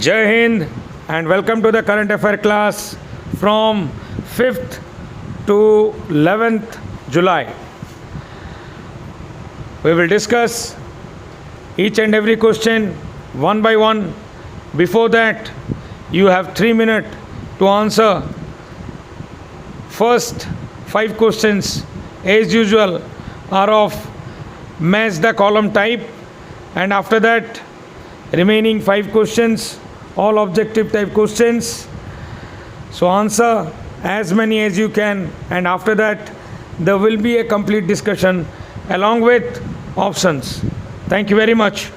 Jai Hind and welcome to the current affair class from 5th to 11th July. We will discuss each and every question one by one. Before that, you have 3 minutes to answer. First 5 questions as usual are of match the column type, and after that remaining 5 questions all objective type questions. So answer as many as you can, and after that there will be a complete discussion along with options. Thank you very much.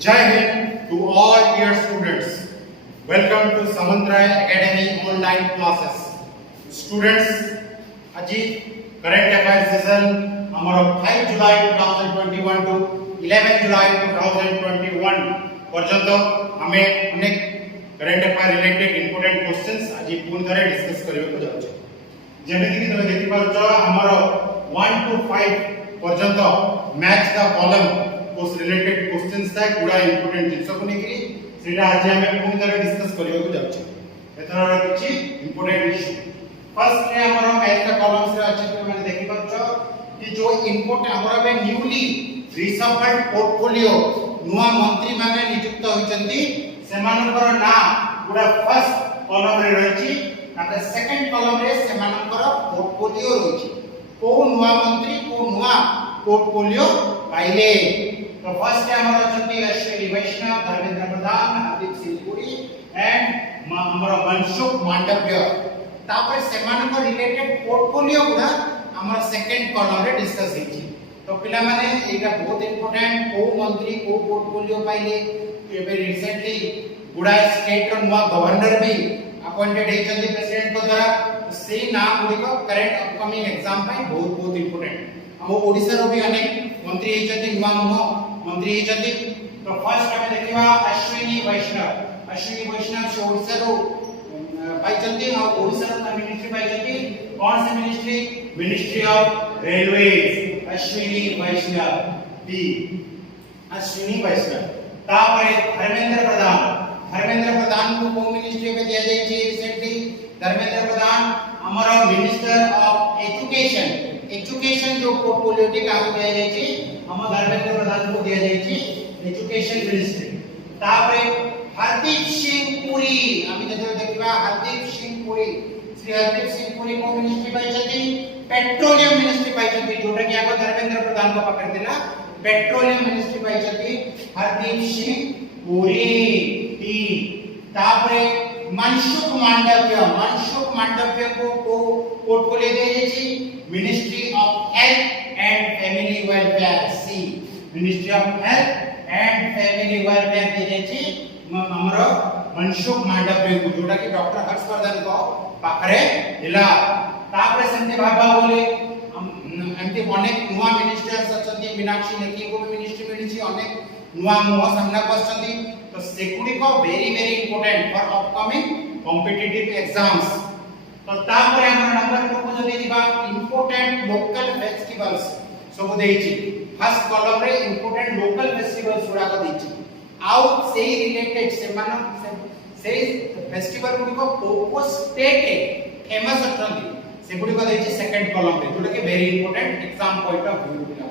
Jai Hind to all dear students. Welcome to Samantraya Academy online classes. Students, aji current affairs session amaro 5 July 2021 to 11 July 2021 पर्यंत हमें अनेक current affair related important questions आज पूर्ण थरे discuss करियो को जाउछे। जेमिति कि तमे देखि पाउछ हमरो 1 to 5 पर्यंत मैच द कॉलम उस रिलेटेड क्वेश्चंस था पूरा इंपोर्टेंट जिंस को नेकरी सेटा आज हमें पूर्ण थरे डिस्कस करियो को जाउछे। एथरा किछि इंपोर्टेंट इशू फर्स्ट रे हमरो मैच द कॉलम से अच्छे से माने देखि पाउछ कि जो इनपुट हमरो बे न्यूली रिसफल्ड पोर्टफोलियो नुआ मंत्री माने नियुक्त होइचंती सेमानकर ना पूरा फर्स्ट कॉलम रे रहिछि तापर सेकंड कॉलम रे सेमानकर पोर्टफोलियो रहिछि को नुआ मंत्री को नुआ पोर्टफोलियो पाइले। तो फर्स्ट हमर अछंती अश्विनी वैष्णव, धर्मेंद्र प्रधान, हरदीप सिंह पुरी एंड हमर मनसुख मांडव्य। तापर सेमानकर रिलेटेड पोर्टफोलियो गुडा हमर सेकंड कॉलम रे डिस्कस हिछि। तो पिला माने एटा बहुत इंपोर्टेंट को मंत्री को पोर्टफोलियो पाइले। एबे रिसेंटली गुडा स्टेट रो नुआ गवर्नर भी अपॉइंटेड हेचंती प्रेसिडेंट को द्वारा। से नाम गुडी को करंट अपकमिंग एग्जाम पाई बहुत बहुत इंपोर्टेंट। हम ओडिसा रो भी अनेक मंत्री हेचंती नुआ नुआ मंत्री हेचंती। तो फर्स्ट हमें देखिबा अश्विनी वैष्णव। अश्विनी वैष्णव से ओडिसा रो पाइचंती और ओडिसा रो मिनिस्ट्री पाइचंती कौन से ministry? Ministry of railways. Ashwini Vaishnaw बी अश्विनी वैष्णव। तापरे धर्मेंद्र प्रधान। धर्मेंद्र प्रधान को को मिनिस्ट्री में दिया जाय छी रिसेंटली। धर्मेंद्र प्रधान हमारा मिनिस्टर ऑफ एजुकेशन। एजुकेशन जो पोर्टफोलियो के काम दिया जाय छी हम धर्मेंद्र प्रधान को दिया जाय छी एजुकेशन मिनिस्ट्री तापरे हरदीप सिंह पुरी आमी जदि देखिबा हरदीप सिंह पुरी श्री हरदीप सिंह पुरी को मिनिस्ट्री पाइछथि पेट्रोलियम मिनिस्ट्री पाइछथि जोटा कि आगो धर्मेंद्र प्रधान को पकड़ देला पेट्रोलियम मिनिस्ट्री पाइछथि हरदीप सिंह पुरी टी तापरे मनसुख मांडव्य को पोर्टफोलियो दे देछि ministry of health and family welfare सी ministry of health and family welfare दे देछि हमरो मनसुख मांडव्य को जोटा कि डॉक्टर हर्षवर्धन को पाखरे दिला तापरे संजय बाबा बोले एमती अनेक नुवा मिनिस्टर्स अछंती मीनाक्षी लेखी को मिनिस्ट्री मिलिछि अनेक नुवा मुह सामना करछंती तो सेकुडी को very important for upcoming competitive exams तो तापरे हमर नंबर 2 को जदि दिबा इंपोर्टेंट लोकल फेस्टिवल्स सब देछि फर्स्ट कॉलम रे इंपोर्टेंट लोकल फेस्टिवल्स गुडा को देछि आउ सेही रिलेटेड से मान से फेस्टिवल गुडी को को स्टेट फेमस अछंती सेगुडी को देछि सेकंड कॉलम रे जोटा कि very important exam point of view पिला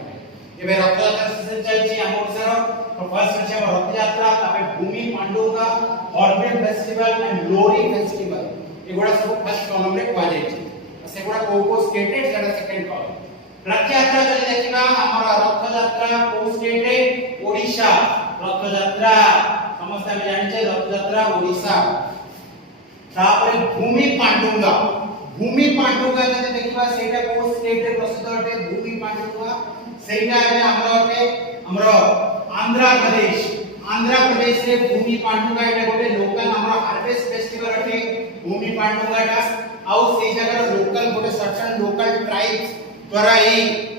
एबे रथ यात्रा सीजन चलछि हम ओडिसा तो फर्स्ट अछि रथ यात्रा तापे Bhumi Pandugu hornbill festival and Lohri festival एगुडा सब फर्स्ट कॉलम रे कोआ जायछि सेगुडा को स्टेटेड सेटा सेकंड कॉलम रथ यात्रा जदि देखिबा हमर रथ यात्रा को स्टेट रे ओडिशा रथ यात्रा समस्त हम जानि छै रथ यात्रा ओडिशा तापरे भूमि पांडुगा जदि देखिबा सेटा को स्टेट रे प्रसिद्ध अटे भूमि पांडुगा सेटा है हमरो आंध्र प्रदेश रे भूमि पांडुगा एटा गोटे लोकल हमरो हार्वेस्ट फेस्टिवल अटे भूमि पांडुगाटा आउ से जगह लोकल गोटे सर्टेन लोकल ट्राइब्स द्वारा ए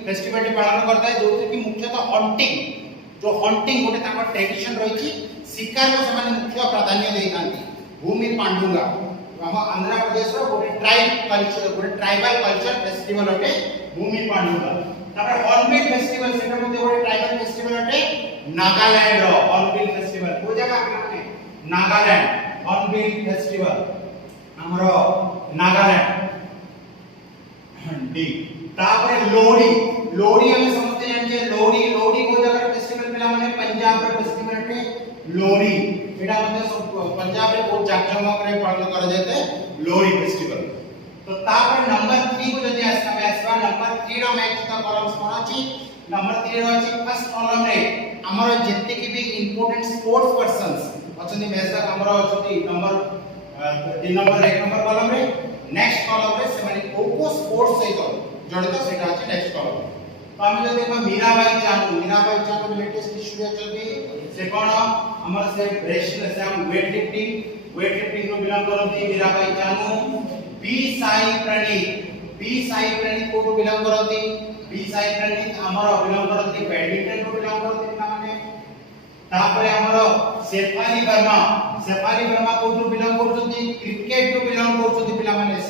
फेस्टिवल पालन करता है जो कि मुख्यतः हंटिंग गोटे ताको ट्रेडिशन रहिछि शिकार को समान मुख्य प्राधान्य देइतांती भूमि पांडुगा हम आंध्र प्रदेश रो गोटे ट्राइबल कल्चर फेस्टिवल अटे भूमि पांडुगा तापर हॉर्नबिल फेस्टिवल सेटा मध्ये गोटे ट्राइबल फेस्टिवल अटे नागालैंड रो हॉर्नबिल फेस्टिवल को जगह आपने नागालैंड हॉर्नबिल फेस्टिवल हमरो नागालैंड डी तापर लोहड़ी हमें समझते हैं जे लोहड़ी को जगह फेस्टिवल पिला माने पंजाब रो फेस्टिवल अटे लोहड़ी एटा मध्ये सब पंजाब रे बहुत जाकजमक रे पालन करा जाते लोहड़ी फेस्टिवल तो तापर नंबर 3 को जदि आसबा नंबर 3 रो मैच तो कॉलम्स कोन अछि नंबर 3 रो अछि फर्स्ट कॉलम रे हमर जत्ते की भी इंपोर्टेंट स्पोर्ट्स पर्सन्स अछंती मैच का हमर अछंती नंबर 3 नंबर 1 नंबर कॉलम रे नेक्स्ट कॉलम रे से माने को स्पोर्ट्स सहित जड़ित सेटा अछि नेक्स्ट कॉलम तो हम जदि देखो मीराबाई चानू लेटेस्ट इशू अछंती से कोन हमर से रेशनल से हम वेट लिफ्टिंग नो बिलोंग करती मीराबाई चानू बी साई प्रणीत को बिलोंग करती बी साई प्रणीत हमर बिलोंग करती बैडमिंटन को बिलोंग करती पिला माने तापरे हमर शेफाली वर्मा को बिलोंग करती क्रिकेट को बिलोंग करती पिला माने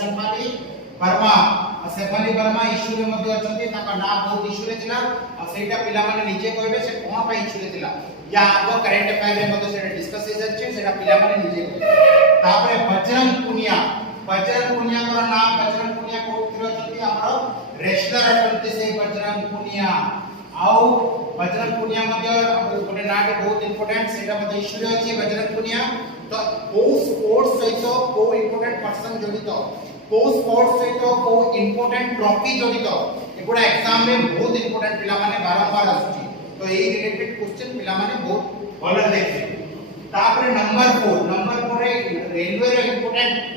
शेफाली वर्मा इशू रे मध्ये अछंती ताका नाम बहुत इशू रे थिला आ सेटा पिला माने निजे कहबे से कोन पय इशू रे थिला या आगो करंट अफेयर रे मध्ये सेटा डिस्कस हे जाछि सेटा पिला माने निजे तापरे बजरंग पुनिया को नाम बजरंग पुनिया को उतर अछंती हमरो रेसलर अछंती से बजरंग पुनिया आउ बजरंग पुनिया मध्ये गोटे नाम बहुत इंपोर्टेंट सेटा मध्ये इशू रे अछि बजरंग पुनिया तो को स्पोर्ट्स सहित को इंपोर्टेंट पर्सन जड़ित को स्पोर्ट्स सहित को इंपोर्टेंट ट्रॉफी जड़ित एगुडा एग्जाम में बहुत इंपोर्टेंट पिला माने बारंबार आसुची तो ए रिलेटेड क्वेश्चन पिला माने बहुत भलो देखि तापर नंबर 4 रे रेलवे रे इंपोर्टेंट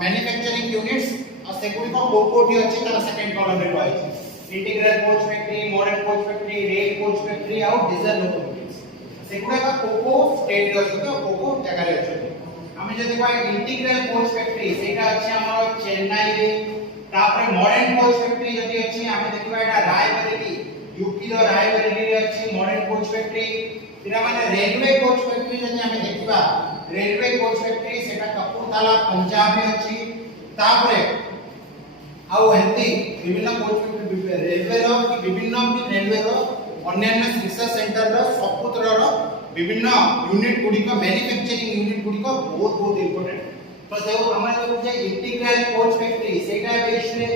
मैन्युफैक्चरिंग यूनिट्स और सेकुडी को कोकोटी अछि तार सेकंड कॉलम रे पाइछि integral coach factory modern coach factory rail coach factory और डीजल लोकोमोटिव्स सेकुडा का कोको स्टेट रे अछि तो कोको जगह रे अछि हमें जदि कोइ इंटीग्रल कोच फैक्ट्री सेटा अछि हमर चेन्नई रे तापर मॉडर्न कोच फैक्ट्री जदि अछि हमें देखिबा एटा रायबरेली यूपी रो रायबरेली रे अछि मॉडर्न कोच फैक्ट्री तिरा माने रेलवे कोच फैक्ट्री जदि हमें देखिबा रेलवे कोच फैक्ट्री सेटा कपूरथला पंजाब रे अछि तापर आउ हेती विभिन्न कोच फैक्ट्री रेलवे रो अन्यान्य रिसर्च सेंटर रो सपुत्र रो विभिन्न यूनिट गुडी को मैन्युफैक्चरिंग यूनिट गुडी को बहुत इंपोर्टेंट तो जो हमरा जो जे इंटीग्रल कोच फैक्ट्री सेटा बेस रे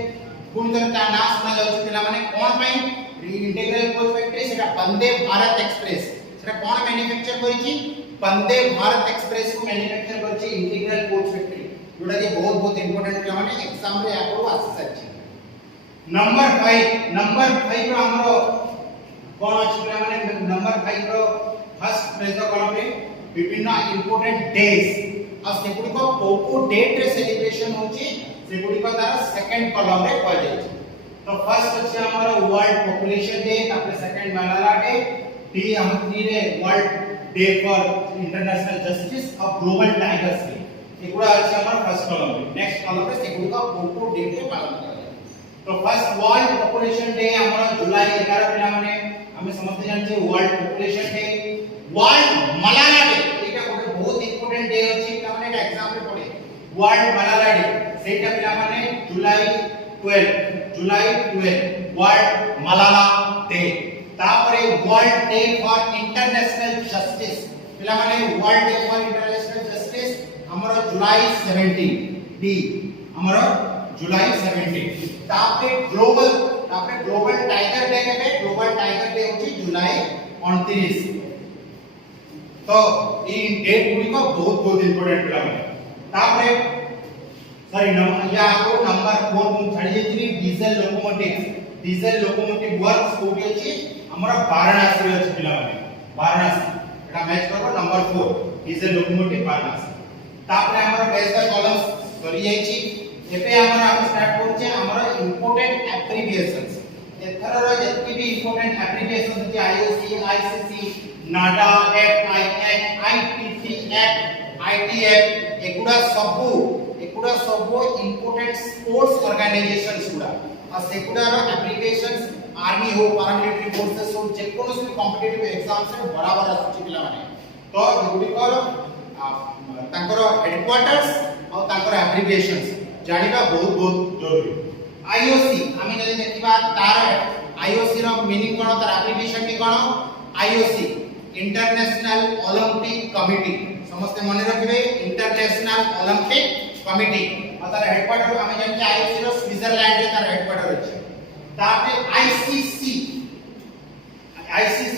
गुण करता नाम सुना जाउ पिला माने कोन पई इंटीग्रल कोच फैक्ट्री सेटा वंदे भारत एक्सप्रेस सेटा कोन मैन्युफैक्चर करिछि वंदे भारत एक्सप्रेस को मैन्युफैक्चर करिछि इंटीग्रल कोच फैक्ट्री जोटा कि बहुत बहुत इंपोर्टेंट पिला माने एग्जाम रे आको आसी साछि नंबर 5 रो हमरो कोन अछि पिला माने नंबर 5 रो फर्स्ट पेज द कॉलम रे विभिन्न इंपोर्टेंट डेज आ सेगुडी को कोको डेट रे सेलिब्रेशन होछि सेगुडी को तार सेकंड कॉलम रे कह जाय तो फर्स्ट अछि हमरो वर्ल्ड पॉपुलेशन डे तापर सेकंड मलाला डे डी हम 3 रे world day for international justice of global tigers day एगुडा अछि हमर फर्स्ट कॉलम रे नेक्स्ट कॉलम रे सेगुडी को कोको डेट रे पालन करा तो फर्स्ट वर्ल्ड पॉपुलेशन डे हमर जुलाई 11 पिला माने हमें समझते जानछे world population day world Malala day एटा गोटे बहुत इंपोर्टेंट डे अछि पिला माने एग्जाम रे पड़े वर्ल्ड मलाला डे सेटा पिला माने जुलाई 12 वर्ल्ड मलाला डे तापरे world day for international justice पिला माने world day for international justice हमरो जुलाई 17 डी हमरो जुलाई 17 तापरे ग्लोबल टाइगर डे केबे ग्लोबल टाइगर डे होची जुलाई 29 तो ई डेट गुडी को बहुत बहुत इंपोर्टेंट पिला माने तापरे सॉरी या आपको नंबर 4 मु छाडी जेतिली डीजल लोकोमोटिव वर्क्स कोठी अछि हमरा वाराणसी रे अछि पिला माने वाराणसी एटा मैच करबो नंबर 4 डीजल लोकोमोटिव वाराणसी तापरे हमरा बेस द कॉलम्स सरी जाईछि एपे हमरा हम स्टार्ट करछे हमरा इंपोर्टेंट एब्रिविएशंस एथर रो जति भी इंपोर्टेंट एब्रिविएशंस अछि आईओसी आईसीसी नाडा एफआईएच आईटीसीएफ आईटीएफ एगुडा सब इंपोर्टेंट स्पोर्ट्स ऑर्गेनाइजेशंस गुडा आ सेगुडा रो एप्लीकेशंस आर्मी हो पैरामिलिटरी फोर्सेस हो जे कोनो भी कॉम्पिटिटिव एग्जाम्स रे बराबर आसुची पिला माने तो एगुडी को तांकर हेडक्वार्टर्स और तांकर एप्लीकेशंस जानिबा बहुत बहुत जरूरी आईओसी हमें जदि देखिबा तार आईओसी रो मीनिंग कोन तार एप्लीकेशन टी कोन आईओसी इंटरनेशनल ओलंपिक कमिटी समस्त मन रखिबे इंटरनेशनल ओलंपिक कमिटी और तार हेडक्वार्टर हमें जानते आईओसी रो स्विट्जरलैंड रे तार हेडक्वार्टर अछि तापे आईसीसी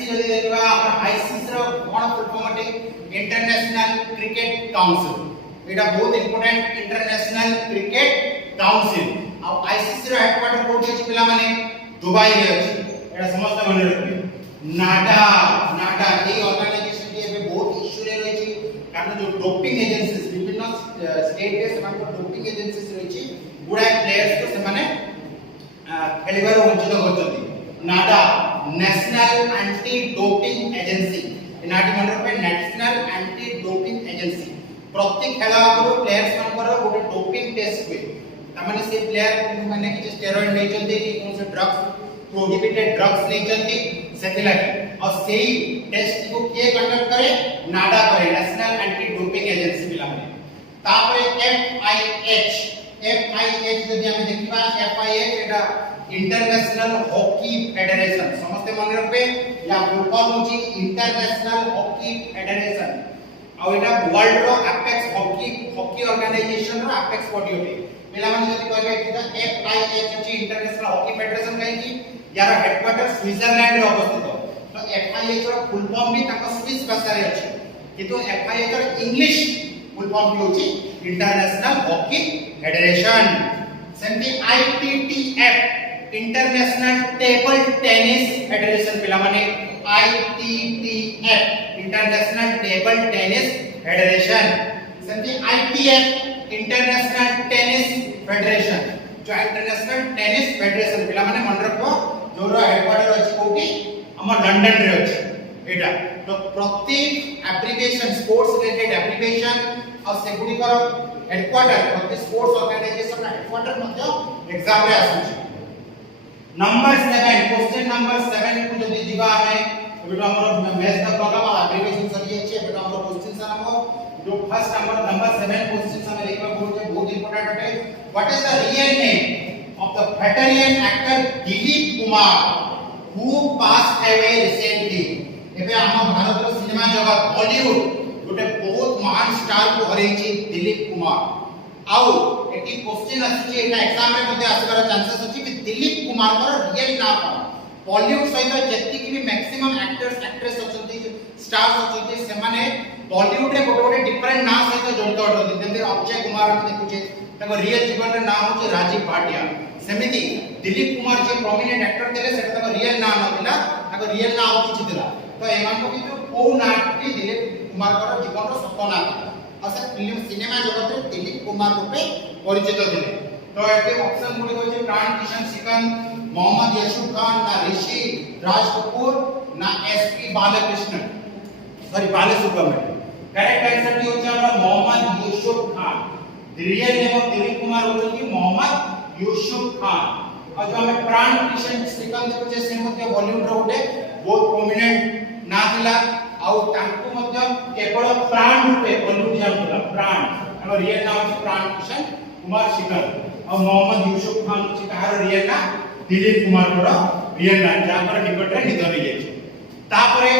जदि देखबा अपन आईसीसी रो कोन फुल फॉर्म अटे इंटरनेशनल क्रिकेट काउंसिल एटा बहुत इंपोर्टेंट इंटरनेशनल क्रिकेट काउंसिल और आईसीसी रो हेडक्वार्टर कोठी अछि पिला माने दुबई रे अछि एटा समस्त मन रखिबे नाडा ए ऑर्गेनाइजेशन के एबे बहुत इश्यू रे रहिछि कारण जो डोपिंग एजेंसीज विभिन्न स्टेट के समान डोपिंग एजेंसीज रहिछि गुडा प्लेयर्स को से माने खेलिबार वंचित करछथि नाडा नेशनल एंटी डोपिंग एजेंसी नाडी मन रखबे नेशनल एंटी डोपिंग एजेंसी प्रति खेला को प्लेयर्स मानकर गोटे डोपिंग टेस्ट हुए तामाने से प्लेयर माने कि स्टेरॉइड नै चलते कि कोन से ड्रग्स प्रोहिबिटेड ड्रग्स नै चलते सेथिला और सेही टेस्ट को के कंडक्ट करे नाडा करे नेशनल एंटी डोपिंग एजेंसी पिला माने तापरे एफआईएच जदि हम देखिबा एफआईएच एटा इंटरनेशनल हॉकी फेडरेशन समस्त मन रखबे या फुल फॉर्म होची इंटरनेशनल हॉकी फेडरेशन और एटा वर्ल्ड रो एपेक्स हॉकी ऑर्गेनाइजेशन रो एपेक्स बॉडी होते पिला माने जदि कहबे एटा एफआईएच होची इंटरनेशनल हॉकी फेडरेशन काहे कि यार हेडक्वार्टर स्विट्जरलैंड रे अवस्थित तो एफआईएच रो फुल फॉर्म भी ताका स्विस भाषा रे अछि किंतु एफआईएच रो इंग्लिश फुल फॉर्म भी होची इंटरनेशनल हॉकी फेडरेशन सेमती ITTF international table tennis federation पिला माने ITTF international table tennis federation सेमती आईटीएफ इंटरनेशनल टेनिस फेडरेशन जो इंटरनेशनल टेनिस फेडरेशन पिला माने मन रखबो जोरो हेडक्वार्टर अछि कोठी हमर लंदन रे अछि एटा तो प्रति एप्लीकेशन स्पोर्ट्स रिलेटेड एप्लीकेशन और सेगुडी कर हेडक्वार्टर प्रति स्पोर्ट्स ऑर्गेनाइजेशन ना हेडक्वार्टर मध्ये एग्जाम रे आसुछि नंबर 7 क्वेश्चन नंबर 7 को जदि दिबा हमें एबेटा हमर मैच द प्रॉब्लम और एप्लीकेशन सरी अछि एबेटा हमर क्वेश्चन सा जो फर्स्ट नंबर 7 क्वेश्चन हमें लिखबा बहुत इंपोर्टेंट है what is the real name of the veteran actor Dilip Kumar who passed away recently एबे हम भारत रो सिनेमा जगत बॉलीवुड गोटे बहुत महान स्टार को हरैछि दिलीप कुमार आउ एटी क्वेश्चन अछि एटा एग्जाम रे मध्ये आसीबार चांसेस अछि कि दिलीप कुमार को रियल नाम बॉलीवुड सहित जति कि भी मैक्सिमम एक्टर्स एक्ट्रेस अछंती स्टार्स अछंती से माने बॉलीवुड रे गोटे डिफरेंट ना सहित जड़ित अछंती जेते अक्षय कुमार हम देखुचे ताको रियल जीवन रे नाम होची राजीव भाटिया सेमिति दिलीप कुमार जे प्रोमिनेंट एक्टर थिले सेटा ताको रियल नाम नथिला ताको रियल नाम किछि थिला तो एमान को किछु को नाटी दिलीप कुमार कर जीवन रो सत्य ना असे फिल्म सिनेमा जगत रे दिलीप कुमार रूपे परिचित थिले तो एते ऑप्शन गुडी होची प्राण किशन सिकंद मोहम्मद यूसुफ खान ना ऋषि राज कपूर ना SP Balakrishnan sorry Balasubrahmanyam correct answer की होचा हमरा Mohammad Yusuf Khan real name of Dilip Kumar होची मोहम्मद यूसुफ खान और जो हमें प्राण किशन श्रीकांत को जे से मध्य बॉलीवुड रो उठे बहुत प्रोमिनेंट ना थिला आउ तांको मध्य केवल प्राण रूपे बॉलीवुड जानतला प्राण और रियल नाम होची प्राण किशन कुमार श्रीकांत और मोहम्मद यूसुफ खान होची कहार रियल ना दिलीप कुमार को रियल ना जा पर निकट रे निधन हे छै तापरे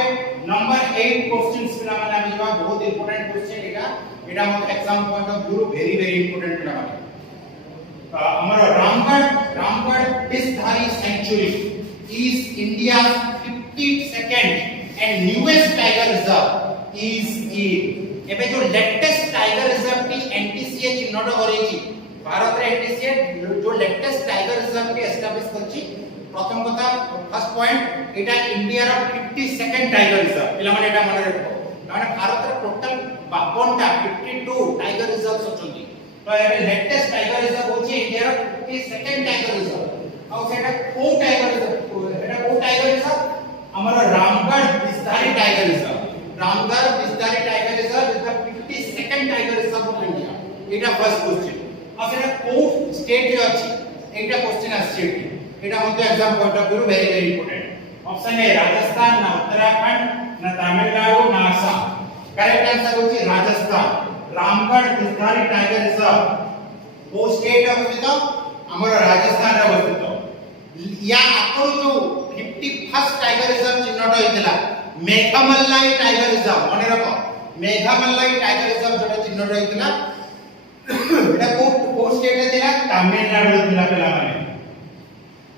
नंबर 8 क्वेश्चंस पिला माने हम जवा बहुत इंपोर्टेंट क्वेश्चन एटा मत exam point of view very very important पिला माने हमर रामगढ़ डिस्कधारी sanctuary is India 52nd and newest tiger reserve is in एबे जो लेटेस्ट टाइगर रिजर्व की एनटीसीए चिन्हट करैछि भारत रे एनटीसीए जो लेटेस्ट टाइगर रिजर्व के एस्टैब्लिश करछि प्रथम कथा फर्स्ट पॉइंट एटा इंडिया रो 52nd टाइगर रिजर्व पिला माने एटा मन रखो माने भारत रे टोटल 52 टा 52 टाइगर रिजर्व्स अछंती तो एबे लेटेस्ट टाइगर रिजर्व होछि इंडिया रो 52nd टाइगर रिजर्व और सेटा को टाइगर रिजर्व एटा को टाइगर रिजर्व हमर रामगढ़ बिस्तारी टाइगर रिजर्व रामगढ़ बिस्तारी tiger reserve is the 52nd tiger reserve of India Etah first question और सेटा को स्टेट रे अछि एटा क्वेश्चन आछि एटा मते exam point of view very very important option A Rajasthan ना उत्तराखंड ना तमिलनाडु ना असम करेक्ट आंसर होची राजस्थान रामगढ़ बिस्तारी टाइगर रिजर्व वो स्टेट अवस्थित हमर राजस्थान रे अवस्थित या आको जो 51st टाइगर रिजर्व चिन्हट होइतला मेघमल्लाई टाइगर रिजर्व मने रखो मेघमल्लाई टाइगर रिजर्व जोटा चिन्हट होइतला एटा को स्टेट रे थिला तमिलनाडु रे थिला पेला माने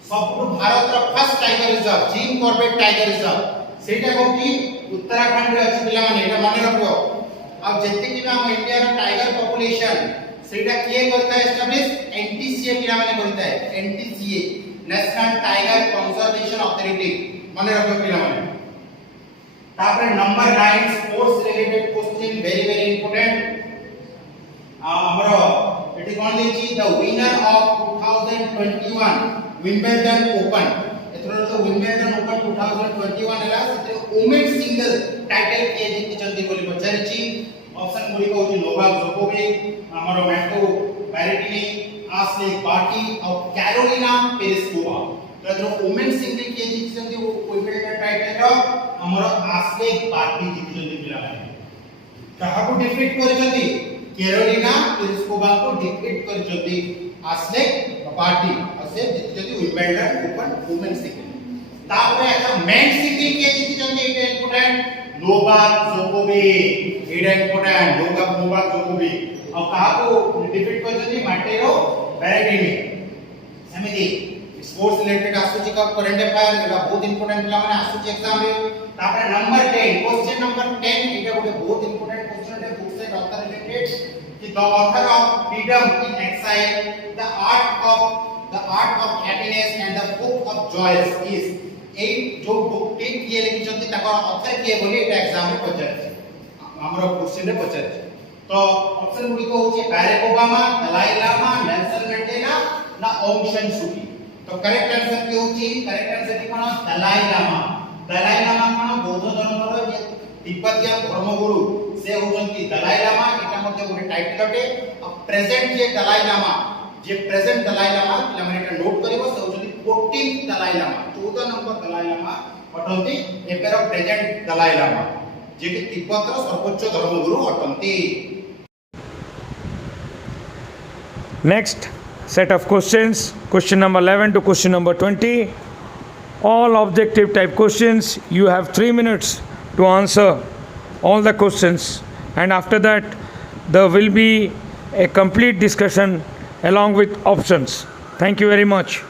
सब भारत रो first tiger reserve Jim Corbett tiger reserve सेटा कोठी उत्तराखंड रे अछि पिला माने एटा माने रखो अब जत्ते कि हम इंडिया रो टाइगर पॉपुलेशन सेटा किए करता है एस्टैब्लिश एनटीसीए पिला माने करता है NTCA national tiger conservation authority माने रखो पिला माने तापर number 9 sports related question very very important हमरो एटी कोन देछि the winner of 2021 Wimbledon open एथरो तो विंबलडन ओपन 2021 हला से वुमेन सिंगल टाइटल के जितिचंती बोली पचारिछि ऑप्शन गुडी कहउछि नोवाक जोकोविक हमरो मैटो बैरेटिनी आस्ले बार्टी और कैरोलिना पेरिस्कोवा तो एथरो वुमेन सिंगल के जितिचंती विंबलडन टाइटल रो हमरो आस्ले बार्टी जितिचंती पिला माने काहा को डिफीट करचंती कैरोलिना पेरिस्कोवा को डिफीट करचंती आस्ले पार्टी असे जितिचंती विंबलडन ओपन वुमेन सिंगल तापरे अच्छा मेन सिंगल के जितिचंती एटा इंपोर्टेंट नोवाक जोकोविक एटा इंपोर्टेंट नोवाक जोकोविक और काहा को डिफीट करचंती माटेरो बैरेटिनी समिति स्पोर्ट्स रिलेटेड आसुची का करंट अफेयर एटा बहुत इंपोर्टेंट पिला माने आसुची एग्जाम रे तापरे नंबर 10 क्वेश्चन नंबर 10 एटा गोटे बहुत इंपोर्टेंट क्वेश्चन है बुक से ऑथर रिलेटेड कि the author of freedom in exile the art of happiness and the book of joys is ए जो बुक टी किए लिखिसंती ताको ऑथर किए बोली एटा एग्जाम रे पचारछि हमरो क्वेश्चन रे पचारछि तो ऑप्शन गुडी को होछि Barack Obama Dalai Lama Nelson Mandela ना ओंग सान सुकी तो करेक्ट आंसर की होछि करेक्ट आंसर की कोन दलाई लामा कोन बौद्ध धर्म रो जे तिब्बतीय धर्मगुरु से होजंती दलाई लामा एटा मध्ये गोटे टाइटल अटे प्रेजेंट जे दलाई लामा पिला माने एटा नोट करिवो से होजंती 14th दलाई लामा 14 नंबर दलाई लामा अटंती एकर प्रेजेंट दलाई लामा जे कि तिब्बत रो सर्वोच्च धर्मगुरु अटंती Next set of questions, question number 11 to question number 20. All objective type questions. You have 3 minutes to answer all the questions, and after that there will be a complete discussion along with options. Thank you very much.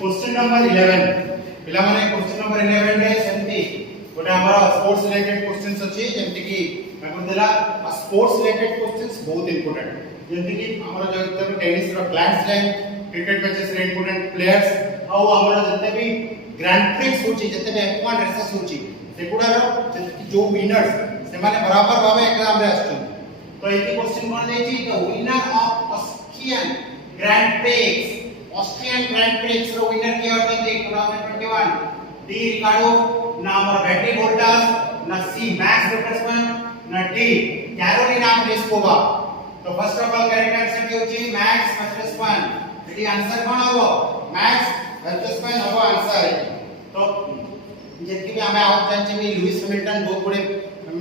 Question number 11 पिला माने question number 11 रे सेमती गोटे हमर sports related questions अछि जेमति कि मैं देला स्पोर्ट्स रिलेटेड क्वेश्चंस बहुत इंपोर्टेंट जेमति कि हमर जते भी टेनिस रो ग्रैंड स्लैम क्रिकेट मैचेस रे इंपोर्टेंट प्लेयर्स आ हमर जते भी ग्रैंड प्रिक्स होची जते भी F1 रेसेस होची सेकुडा रो जो विनर्स से माने बराबर भाबे एग्जाम रे आछन तो एती क्वेश्चन कोन देछि the winner of Austrian grand prix Austrian grand prix रो विनर किया होते 2021 डी रिकार्डो ना हमर बैटरी वोल्टास ना सी मैक्स वर्स्टैपेन ना डी कैरोलिना प्लिस्कोवा तो first of all correct answer की होची मैक्स वर्स्टैपेन एटी आंसर कोन होबो मैक्स वर्स्टैपेन होबो आंसर तो जेति भी हमें आउट जानछि भी लुइस हैमिल्टन बहुत बड़े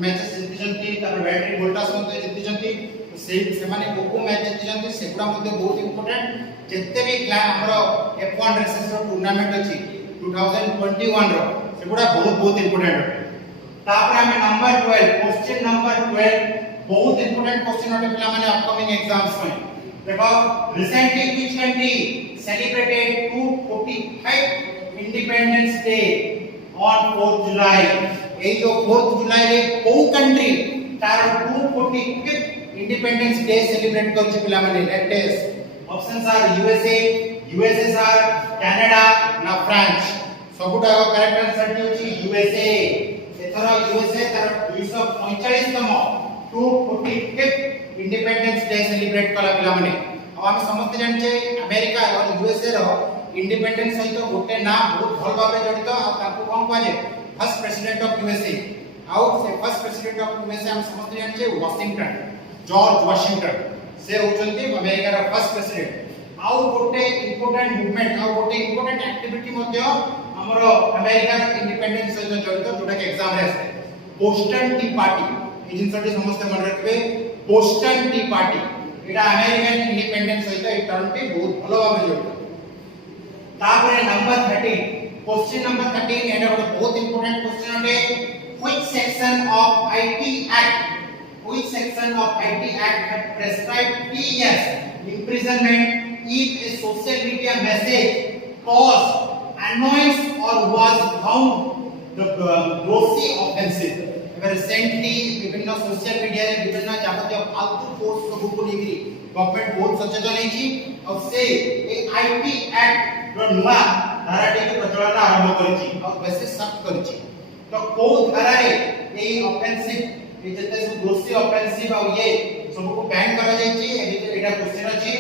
मैचेस जितिजंती तार बैटरी वोल्टास मध्ये जितिजंती से माने कोको मैच जितिजंती सेगुडा मध्ये बहुत इंपोर्टेंट जत्ते भी हमरो F1 रेसेस रो टूर्नामेंट अछि 2021 रो सेगुडा बहुत बहुत इंपोर्टेंट तापर हमें नंबर 12 क्वेश्चन नंबर 12 बहुत इंपोर्टेंट क्वेश्चन होते पिला माने अपकमिंग एग्जाम्स में देखो recently which country celebrated 245 independence day on 4th जुलाई ए जो 4th जुलाई रे को कंट्री तार 245 इंडिपेंडेंस डे सेलिब्रेट करछि पिला माने latest options are USA USSR Canada ना फ्रांस सबुटा करेक्ट आंसर होची यूएसए एथरा यूएसए तार 245 तम 245 इंडिपेंडेंस डे सेलिब्रेट कला पिला माने अब हम समस्त जानछे अमेरिका और यूएसए रो इंडिपेंडेंस सहित गोटे ना बहुत भल भाबे जडित आ ताकू कोन कहजे फर्स्ट प्रेसिडेंट ऑफ यूएसए आउट से फर्स्ट प्रेसिडेंट ऑफ यूएसए हम समस्त जानछे वाशिंगटन जॉर्ज वाशिंगटन से होचंती अमेरिका रा फर्स्ट प्रेसिडेंट आउ गोटे इंपोर्टेंट मूवमेंट आउ गोटे इंपोर्टेंट एक्टिविटी मध्ये हमर अमेरिका रा इंडिपेंडेंस सहित जडित जोटा के एग्जाम रे आसे बोस्टन टी पार्टी ए जिनसटी समस्त मन रखबे बोस्टन टी पार्टी एटा अमेरिकन इंडिपेंडेंस सहित ए टर्म टी बहुत भलो भाबे जडित तापरे नंबर 13 क्वेश्चन नंबर 13 एटा बहुत इंपोर्टेंट क्वेश्चन होते which section of IT act which section of IT Act had prescribed 3 years imprisonment if a social media message caused annoyance or was found the grossly offensive ever recently विभिन्न social media रे विभिन्न जातीय फालतू post सब को लेकरी government बहुत सचेतन हेची और से ए आईटी एक्ट रो नुवा धाराटी के प्रचलन आरंभ करछि और बेसिस सख्त करछि तो को धारा रे ए ऑफेंसिव ये जते सब ग्रोसली ऑफेंसिव और ये सब को बैन करा जाय छी एटा क्वेश्चन अछि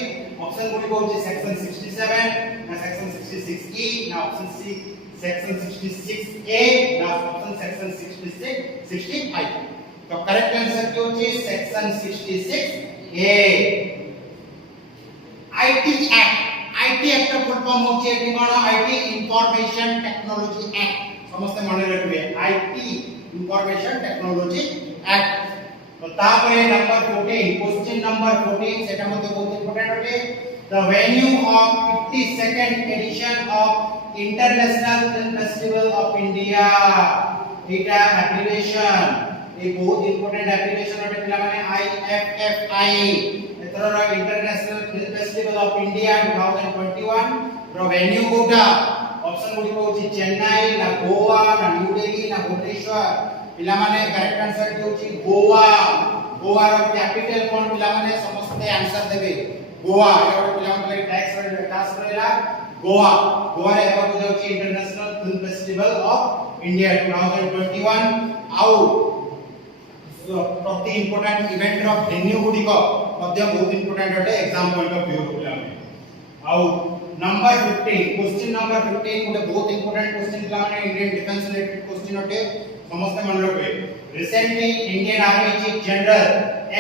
ऑप्शन गुडी को होची सेक्शन 67 ना सेक्शन 66 ए ना ऑप्शन सी सेक्शन 66 ए ना ऑप्शन सेक्शन 66 65 तो करेक्ट आंसर की होची सेक्शन 66 ए आईटी एक्ट का फुल फॉर्म होची eighty cone IT information technology act समस्त मन रखबे आईटी इंफॉर्मेशन टेक्नोलॉजी एक्ट तो तापरे नंबर 14 क्वेश्चन नंबर 14 सेटा मध्ये बहुत इंपोर्टेंट होते the venue of 52nd edition of international film festival of India एटा एप्लीकेशन ए बहुत इंपोर्टेंट एप्लीकेशन होते पिला माने आईएफएफआई एतरा international film festival of India 2021 रो वेन्यू कोटा ऑप्शन गुडी को होची चेन्नई ना गोवा ना न्यू दिल्ली ना भुवनेश्वर पिला माने करेक्ट आंसर की होची गोवा गोवा रो कैपिटल कोन पिला माने समस्त आंसर देबे गोवा एटा पिला मतलब टैक्स रहला गोवा गोवा रे हेबा जाउची international film festival of India 2021 आउ प्रति इंपोर्टेंट इवेंट रो वेन्यू गुडी को मध्य बहुत इंपोर्टेंट अटे एग्जाम पॉइंट ऑफ व्यू पिला आउ नंबर 15 क्वेश्चन नंबर 15 गोटे बहुत इंपोर्टेंट क्वेश्चन पिला माने इंडियन डिफेंस रिलेटेड क्वेश्चन अटे समस्त मन रखबे recently Indian army chief general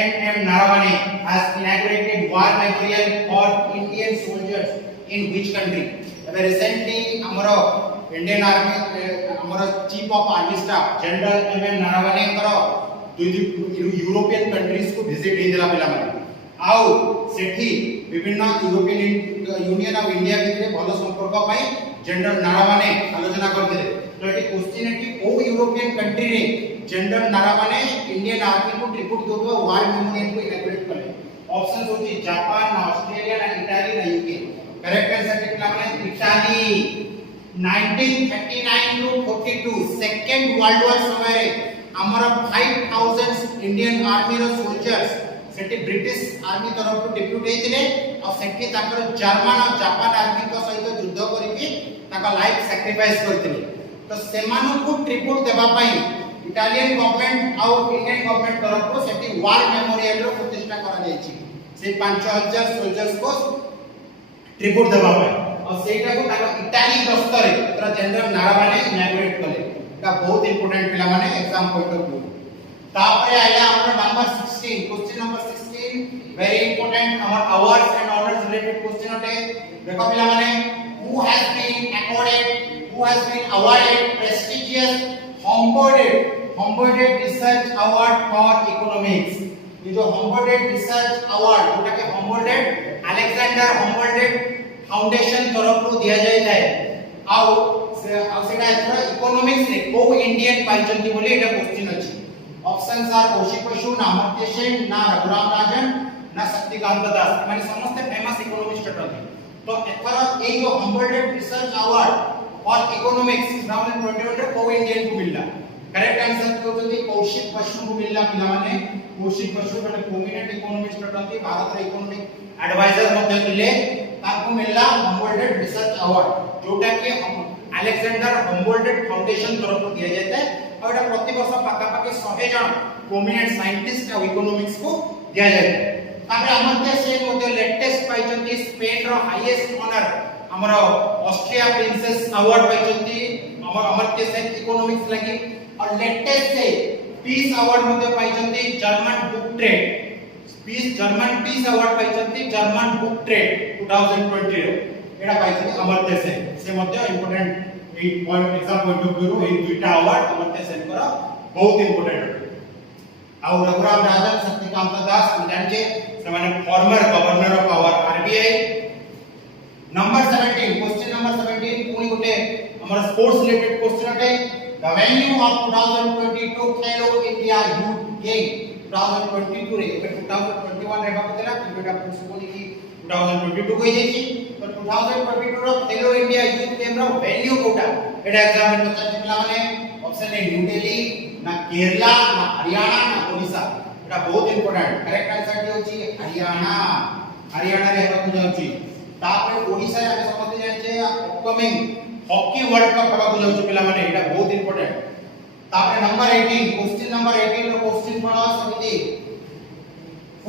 M Naravane has inaugurated war memorial for Indian soldiers in which country अबे रिसेंटली हमरो इंडियन आर्मी हमरो chief of army staff general M Naravane करो यूरोपियन कंट्रीज को visit हे देला पिला माने आउ सेठी विभिन्न यूरोपियन यूनियन ऑफ इंडिया भितरे भलो संपर्क पाई जनरल नारावणे आलोचना करथिले तो एटी क्वेश्चन एटी ओ यूरोपियन कंट्री रे जनरल नारावणे इंडियन आर्मी को ट्रिब्यूट दोतो वॉर मेमोरियल को इनॉग्रेट करले ऑप्शंस होची जापान ना ऑस्ट्रेलिया ना इटाली ना यूके करेक्ट आंसर कितना माने Italy 1939 to 42 second world war समय रे हमर 5000 इंडियन आर्मी रो सोल्जर्स सेठी ब्रिटिश आर्मी तरफ टू डिप्यूट हेतिले और सेठी ताकर जर्मन और जापान आर्मी को सहित युद्ध करिकि ताका लाइफ सैक्रिफाइस करथिले तो सेमानु को ट्रिब्यूट देबा पई इटालियन गवर्नमेंट और इंडियन गवर्नमेंट तरफ को सेठी वॉर मेमोरियल रो प्रतिष्ठा करा जायछि से 5000 सोल्जर्स को ट्रिब्यूट देबा पई और सेटा को ताका इटाली दस्तरे तर जनरल नारावणे इनॉग्रेट कले का बहुत इंपोर्टेंट पिला माने एग्जाम पॉइंट ऑफ व्यू तापरे आइला हमर number 16 question number 16 very important हमर awards and honours related question अटे देखो पिला माने who has been awarded prestigious Humboldt Research Award for Economics ये जो Humboldt Research Award जोटा के Humboldt अलेक्जेंडर Humboldt फाउंडेशन तरफ को दिया जाय थाए आउ सेटा एथरा इकोनॉमिक्स रे को इंडियन पाइचंती बोले एटा क्वेश्चन अछि ऑप्शंस आर कौशिक बसु ना अमर्त्य सेन ना रघुराम राजन ना शक्तिकांत दास माने समस्त फेमस इकोनॉमिस्ट अटନ୍ତି तो एथरा ए जो Humboldt research award for economics 2021 रे को इंडियन को मिलला करेक्ट आंसर होतंती कौशिक बसु को मिलला पिला माने कौशिक बसु माने प्रोमिनेंट इकोनॉमिस्ट अटନ୍ତି भारत रे इकोनॉमिक एडवाइजर मध्ये थिले ताको मिलला Humboldt रिसर्च अवार्ड जोटा के अलेक्जेंडर Humboldt फाउंडेशन तरफ को दिया जाता है और एटा प्रति वर्ष पाका पाके 100 जन प्रोमिनेंट साइंटिस्ट और इकोनॉमिक्स को दिया जाता है तापर अमर्त्य सेन मध्ये लेटेस्ट पाइचंती स्पेन रो हाईएस्ट ऑनर हमर ऑस्ट्रिया प्रिंसेस अवार्ड पाइचंती हमर अमर्त्य सेन इकोनॉमिक्स लागि और लेटेस्ट से पीस अवार्ड मध्ये पाइचंती German book trade German peace award पाइचंती जर्मन बुक ट्रेड 2020 एटा पाइचंती अमर्त्य सेन से मध्ये इंपोर्टेंट ए point exam point of view ए दुईटा अवार्ड अमर्त्य सेन कर बहुत इंपोर्टेंट आ रघुराम राजन शक्तिकांत दास जानिजे से माने former governor of our RBI number 17 question number 17 पुनी गोटे हमर स्पोर्ट्स रिलेटेड क्वेश्चन अटे the venue of 2022 Khelo India youth game 2022 रे 2021 रे बाबतला कि बेटा पोस्टपोन की 2022 को जाईची तो 2022 रो खेलो इंडिया यूथ गेम रो वेन्यू कोटा एटा एग्जाम में पता चला माने ऑप्शन ए न्यू दिल्ली ना केरला ना हरियाणा ना ओडिशा एटा बहुत इंपोर्टेंट करेक्ट आंसर होची हरियाणा हरियाणा रे हेबा जाउची तापर ओडिशा रे समझते जाचे अपकमिंग हॉकी वर्ल्ड कप हेबा जाउची पिला माने एटा बहुत इंपोर्टेंट तापर नंबर 18 क्वेश्चन नंबर 18 रो क्वेश्चन पढ़ा समिति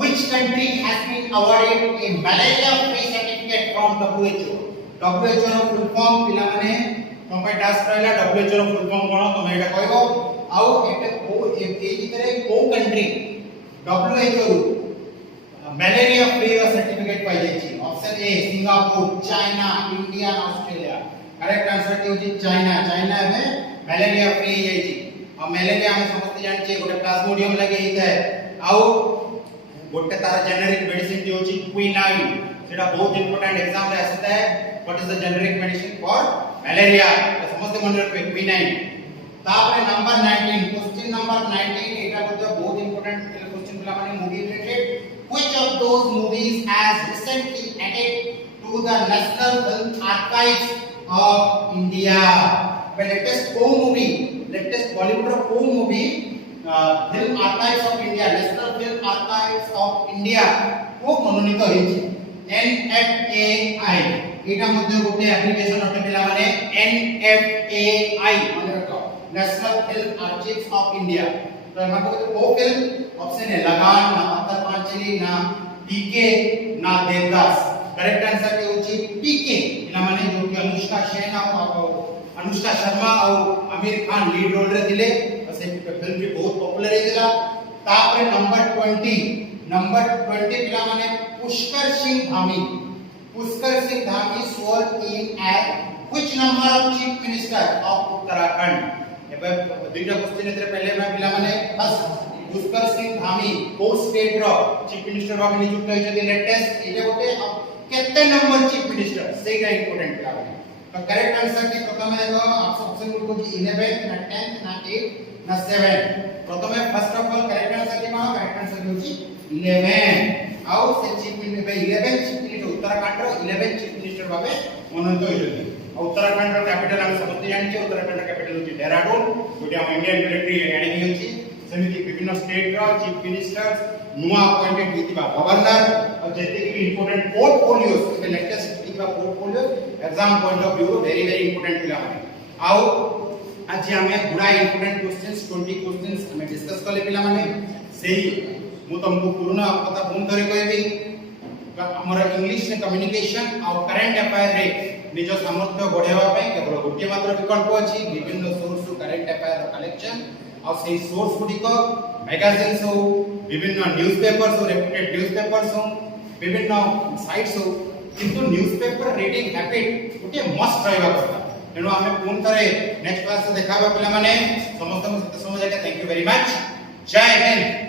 Which country has been awarded a malaria free certificate from WHO? WHO रो फुल फॉर्म पिला माने कंपे टास्क रहला WHO रो फुल फॉर्म कोन तमे एटा कहबो आउ एटा को ए भितरे को कंट्री WHO रो malaria free रो सर्टिफिकेट पाइ जायछि ऑप्शन ए Singapore China India Australia correct answer होछि चाइना चाइना में malaria free जायछि और malaria हम समझते जानछि गोटे प्लाज्मोडियम लागि हिताय आउ गोटे तार जेनेरिक मेडिसिन जे होछि क्विनाइन सेटा बहुत इंपोर्टेंट एग्जाम रे आसता है what is the generic medicine for malaria समस्त मन रखबे क्विनाइन तापर नंबर 19 क्वेश्चन नंबर 19 एटा बहुत इंपोर्टेंट क्वेश्चन पिला माने movie related which of those movies has recently added to the National Film Archives of India the latest Bollywood ro movie Film Archives of India National Film Archives of India को मनोनीत होइछि NFAI एटा मध्ये गोटे application अटे पिला माने NFAI माने रखो national film archives of India. तो एमा को ओ फिल्म ऑप्शन है लगान ना पत्थर पांचली ना पीके ना देवदास। करेक्ट आंसर के होची पीके पिला माने जो कि अनुष्का सेन और अनुष्का शर्मा और आमिर खान लीड रोल रे थिले से फिल्म भी बहुत पॉपुलर हेला। तापरे नंबर 20 पिला माने Pushkar Singh Dhami sworn in as which number of chief minister of Uttarakhand। एबे दुईटा क्वेश्चन एतरे पहले मैं पिला माने फर्स्ट पुष्कर सिंह धामी को स्टेट रो चीफ मिनिस्टर भाग नियुक्त होइछथि लेटेस्ट एटे गोटे केते नंबर चीफ मिनिस्टर सेटा इंपोर्टेंट पिला माने। तो करेक्ट आंसर के प्रथम देखो आप ऑप्शन गुड को 11 ना 10 ना 8 ना 7। प्रथमे first of all correct answer के मानो करेक्ट आंसर होची 11 आउ से chief minister 11 chief minister Uttarakhand रो 11 चीफ मिनिस्टर भाबे मनोनीत होइछथि। उत्तराखंड रो कैपिटल हम समझते जानछि उत्तराखंड रो कैपिटल होची देहरादून गोटे हम इंडियन मिलिटरी एकेडमी होची सेमिति विभिन्न स्टेट रो चीफ मिनिस्टर्स नुआ अपॉइंटेड हितिबा गवर्नर और जते कि इंपोर्टेंट पोर्टफोलियोस के लेटेस्ट हितिबा portfolio exam point of view very important पिला माने। आउ आज हमें गुडा इंपोर्टेंट क्वेश्चंस 20 क्वेश्चंस हमें डिस्कस करले पिला माने सेही मु तुमको पुराना कथा फोन करे कहबी हमर इंग्लिश में कम्युनिकेशन और करंट अफेयर रे निज सामर्थ्य बढ़ावा पे केवल गोटे मात्र विकल्प अछि विभिन्न सोर्स करंट अफेयर कलेक्शन और सेही सोर्स गुडी को मैगजीन्स हो विभिन्न न्यूज़पेपर्स हो रेप्यूटेड न्यूज़पेपर्स हो विभिन्न साइट्स हो किंतु न्यूज़पेपर रीडिंग हैबिट गोटे मस्ट रहबा କଥା। तेणु आमे पुन थरे नेक्स्ट क्लास से देखाबा पिला माने समस्त समझ जाके थैंक यू वेरी मच। जय हिंद।